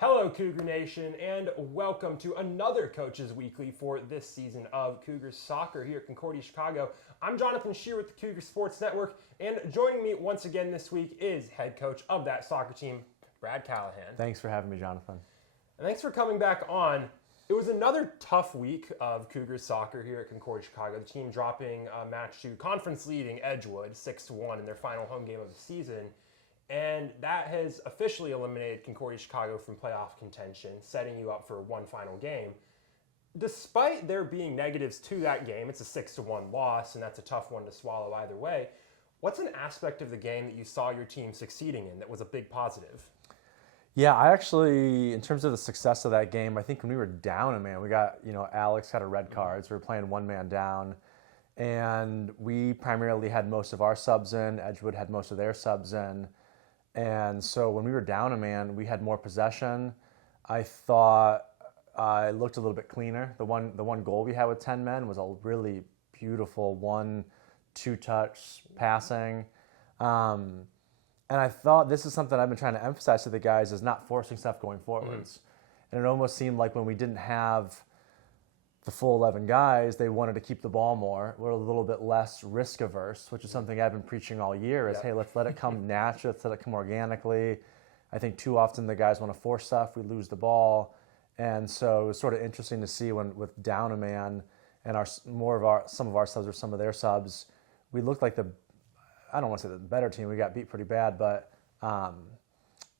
Hello, Cougar Nation, and welcome to another Coaches Weekly for this season of Cougars Soccer here at Concordia, Chicago. I'm Jonathan Scheer with the Cougar Sports Network, and joining me once again this week is head coach of that soccer team, Brad Callahan. Thanks for having me, Jonathan. And thanks for coming back on. It was another tough week of Cougars soccer here at Concordia, Chicago. The team dropping a match to conference-leading Edgewood 6-1 in their final home game of the season. And that has officially eliminated Concordia Chicago from playoff contention, setting you up for one final game. Despite there being negatives to that game, it's a 6-1 loss, and that's a tough one to swallow either way. What's an aspect of the game that you saw your team succeeding in that was a big positive? Yeah, I actually, in terms of the success of that game, I think when we were down a man, we got, Alex had a red card, so we were playing one man down. And we primarily had most of our subs in. Edgewood had most of their subs in. And so when we were down a man, we had more possession. I thought it looked a little bit cleaner. The one goal we had with 10 men was a really beautiful 1-2 touch passing. And I thought this is something I've been trying to emphasize to the guys is not forcing stuff going forwards. And it almost seemed like when we didn't have the full 11 guys, they wanted to keep the ball more. We're a little bit less risk averse, which is something I've been preaching all year is, hey, let's let it come naturally, let's let it come organically. I think too often the guys want to force stuff, we lose the ball. And so it was sort of interesting to see when with down a man and some of our subs or some of their subs, we looked like I don't want to say the better team, we got beat pretty bad, but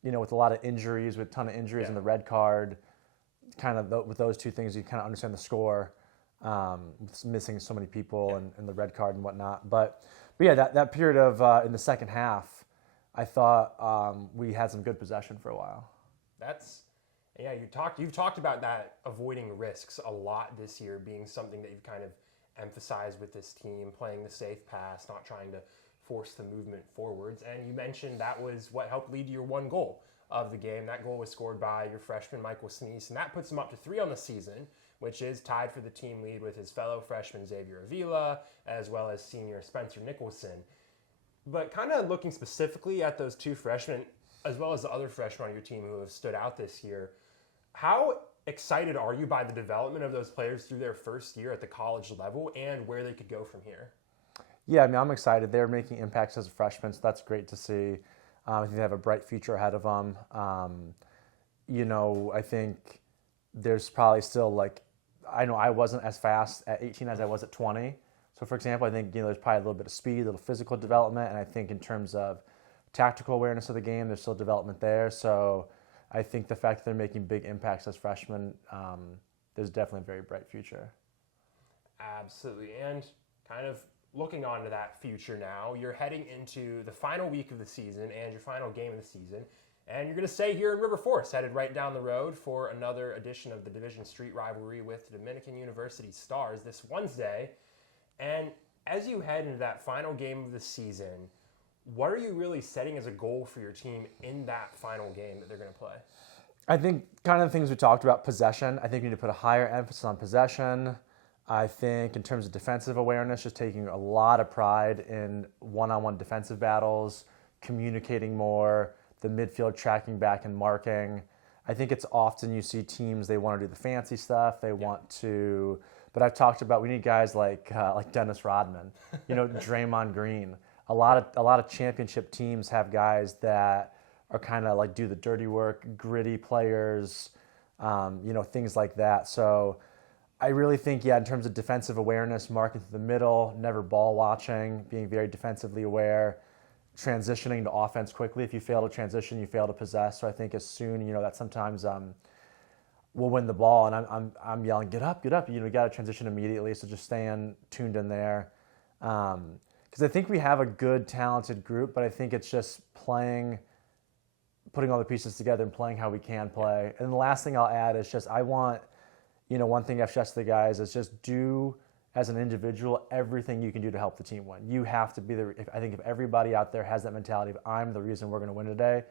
with a lot of injuries, with a ton of injuries in the red card, kind of with those two things, you kind of understand the score, missing so many people and the red card and whatnot. But yeah, that period of in the second half, I thought we had some good possession for a while. You've talked about that avoiding risks a lot this year being something that you've kind of emphasized with this team, playing the safe pass, not trying to force the movement forwards. And you mentioned that was what helped lead to your one goal of the game. That goal was scored by your freshman, Michael Sneese, and that puts him up to 3 on the season, which is tied for the team lead with his fellow freshman, Xavier Avila, as well as senior Spencer Nicholson. But kind of looking specifically at those two freshmen, as well as the other freshmen on your team who have stood out this year, how excited are you by the development of those players through their first year at the college level and where they could go from here? Yeah, I'm excited. They're making impacts as a freshman, so that's great to see. I think they have a bright future ahead of them. I think there's probably still I know I wasn't as fast at 18 as I was at 20. So for example, I think, there's probably a little bit of speed, a little physical development. And I think in terms of tactical awareness of the game, there's still development there. So I think the fact that they're making big impacts as freshmen, there's definitely a very bright future. Absolutely. And kind of looking on to that future now, you're heading into the final week of the season and your final game of the season, and you're going to stay here in River Forest, headed right down the road for another edition of the Division Street rivalry with Dominican University Stars this Wednesday. And as you head into that final game of the season, what are you really setting as a goal for your team in that final game that they're going to play? I think kind of the things we talked about, possession. I think we need to put a higher emphasis on possession. I think in terms of defensive awareness, just taking a lot of pride in one-on-one defensive battles, communicating more, the midfield tracking back and marking. I think it's often you see teams, they want to do the fancy stuff, they want to, but I've talked about we need guys like Dennis Rodman, Draymond Green. A lot of championship teams have guys that are kind of do the dirty work, gritty players, things like that. So I really think, in terms of defensive awareness, marking through the middle, never ball watching, being very defensively aware, transitioning to offense quickly. If you fail to transition, you fail to possess. So I think as soon, that sometimes we'll win the ball and I'm yelling, get up. You got to transition immediately. So just staying tuned in there. Because I think we have a good, talented group, but I think it's just putting all the pieces together and playing how we can play. And the last thing I'll add is just I want, one thing I've stressed to the guys is just do, as an individual, everything you can do to help the team win. You have to be I think if everybody out there has that mentality of I'm the reason we're going to win today,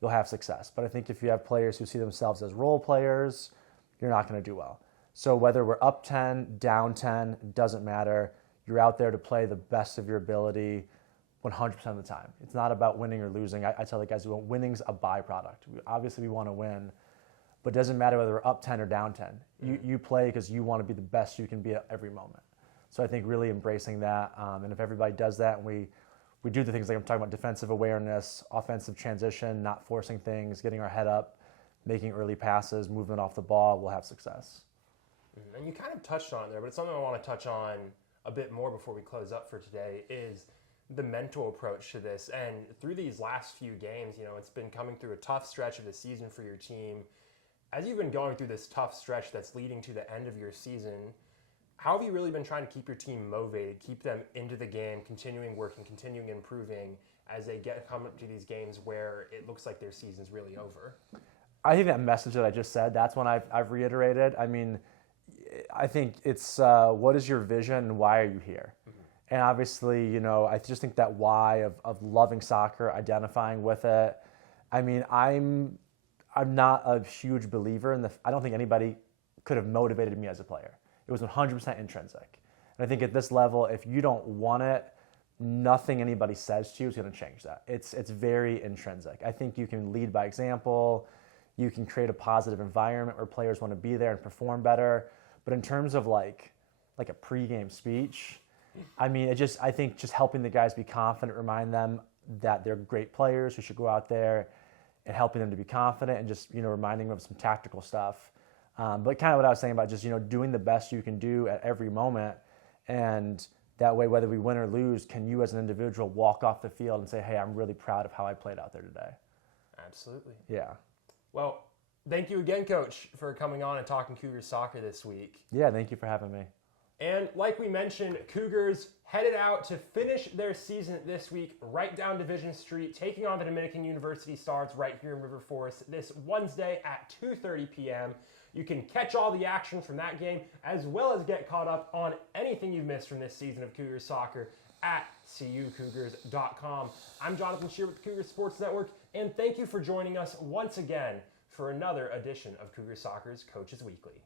you'll have success. But I think if you have players who see themselves as role players, you're not going to do well. So whether we're up 10, down 10, doesn't matter. You're out there to play the best of your ability 100% of the time. It's not about winning or losing. I tell the guys, winning's a byproduct. Obviously, we want to win, but it doesn't matter whether we're up 10 or down 10. You play because you want to be the best you can be at every moment. So I think really embracing that, and if everybody does that, and we do the things like I'm talking about, defensive awareness, offensive transition, not forcing things, getting our head up, making early passes, movement off the ball, we'll have success. And you kind of touched on it there, but it's something I want to touch on a bit more before we close up for today is the mental approach to this. And through these last few games, it's been coming through a tough stretch of the season for your team. As you've been going through this tough stretch that's leading to the end of your season, how have you really been trying to keep your team motivated, keep them into the game, continuing working, continuing improving as they come up to these games where it looks like their season's really over? I think that message that I just said, that's one I've reiterated. I mean, I think it's what is your vision and why are you here? And obviously, I just think that why of loving soccer, identifying with it. I mean, I'm not a huge believer in I don't think anybody could have motivated me as a player. It was 100% intrinsic. And I think at this level, if you don't want it, nothing anybody says to you is going to change that. It's very intrinsic. I think you can lead by example. You can create a positive environment where players want to be there and perform better. But in terms of like a pregame speech, I mean, I think just helping the guys be confident, remind them that they're great players who should go out there, and helping them to be confident, and just reminding them of some tactical stuff. But kind of what I was saying about just doing the best you can do at every moment, and that way, whether we win or lose, can you as an individual walk off the field and say, "Hey, I'm really proud of how I played out there today." Absolutely. Yeah. Well, thank you again, Coach, for coming on and talking Cougars soccer this week. Yeah, thank you for having me. And like we mentioned, Cougars headed out to finish their season this week right down Division Street, taking on the Dominican University Stars right here in River Forest this Wednesday at 2:30 p.m. You can catch all the action from that game, as well as get caught up on anything you've missed from this season of Cougars soccer at CUCougars.com. I'm Jonathan Scheer with the Cougars Sports Network, and thank you for joining us once again for another edition of Cougars Soccer's Coaches Weekly.